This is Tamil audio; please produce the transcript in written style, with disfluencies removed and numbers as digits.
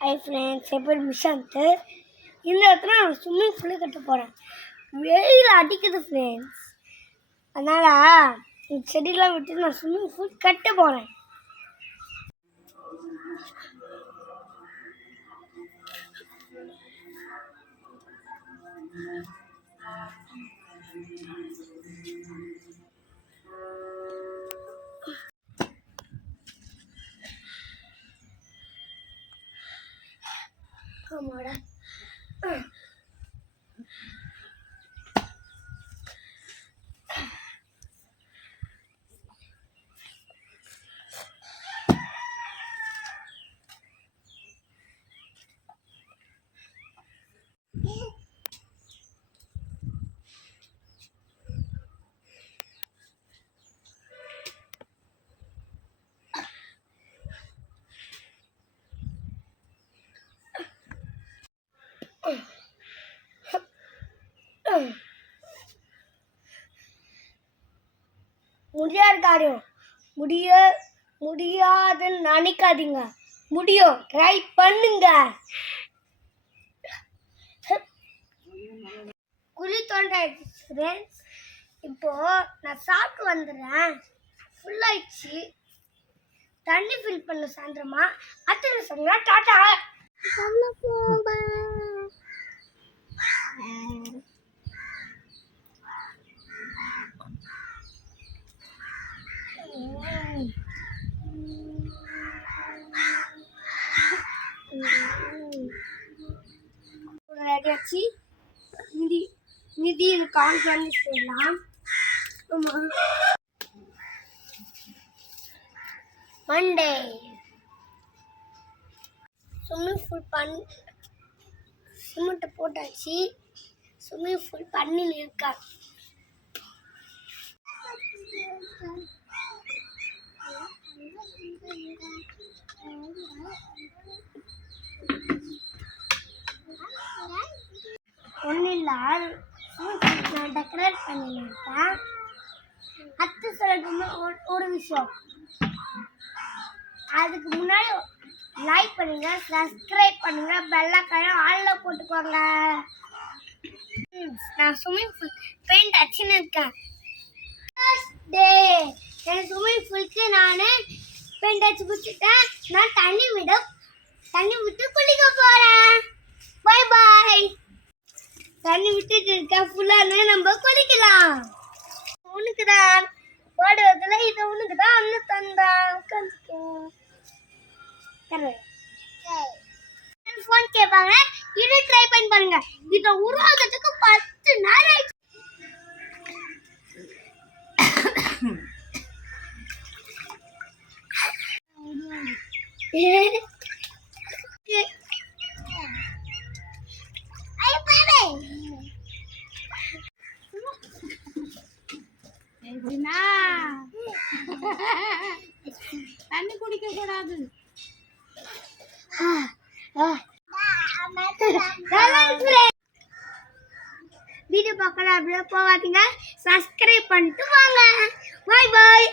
ஹை ஃப்ரெண்ட்ஸ், என் பேர் மிஷாந்த். இந்த இடத்துல நான் ஸ்விம்மிங் ஃபுல்லு கட்ட போகிறேன். வெயில் அடிக்குது ஃப்ரெண்ட்ஸ், அதனால் செடியெலாம் விட்டு நான் ஸ்விம்மிங் ஃபுல் கட்ட போகிறேன். ஆமாடா, முடியாத காரியம் முடியாதுன்னு நினைக்காதீங்க, முடியும், ட்ரை பண்ணுங்க. குழி தோண்ட இப்போ நான் சாப்பிட்டு வந்துடுறேன். ஃபுல்லாயிடுச்சு, தண்ணி ஃபில் பண்ண சாயந்தரமா. அத்தனை சொன்னா டாட்டா. ரெடியாச்சு, நிதி கால் பண்ணி செய்யலாம். மண்டே ஸ்விம்மிங் ஃபுல் சிமெண்ட்டை போட்டாச்சு. ஸ்விம்மிங் ஃபுல் பண்ணி இருக்கா. ஒன்றும் இல்லை, நான் டெக்கரேட் பண்ணியிருக்கேன். அத்து சொல்லணும்னா ஒரு விஷயம், அதுக்கு முன்னாடி லைக் பண்ணுங்க, சப்ஸ்கிரைப் பண்ணுங்க, பெல்லைக்கான ஆளில் போட்டுக்கோங்க. நான் ஸ்விம்மிங் ஃபுல் பெயிண்ட் அடிச்சுன்னு இருக்கேன். டே என் ஸ்விம்மிங் ஃபுல்க்கு நான் பெயிண்ட் அடிச்சு கொடுத்துட்டேன். நான் தண்ணி விட்டு குளிக்க போகிறேன். Bye bye. தண்ணி விட்டுட்டு இருக்க ஃபுல்லாக நம்ம குளிக்கலாம். உனக்கு தான் ஓடுவதில் இது உனக்கு தான் அண்ணன் தந்தா. ஃபோன் கேட்பாங்க, இது ட்ரை பண்ணி பாருங்க. இதை உருவாகிறதுக்கு 10 நாள் ஆயிடுச்சு. தண்ணி குடிக்க கூடாது. வீடியோ பார்க்கலாம் அப்படியே போவாதீங்க, சப்ஸ்கிரைப் பண்ணிட்டு வாங்க. பாய் பாய்.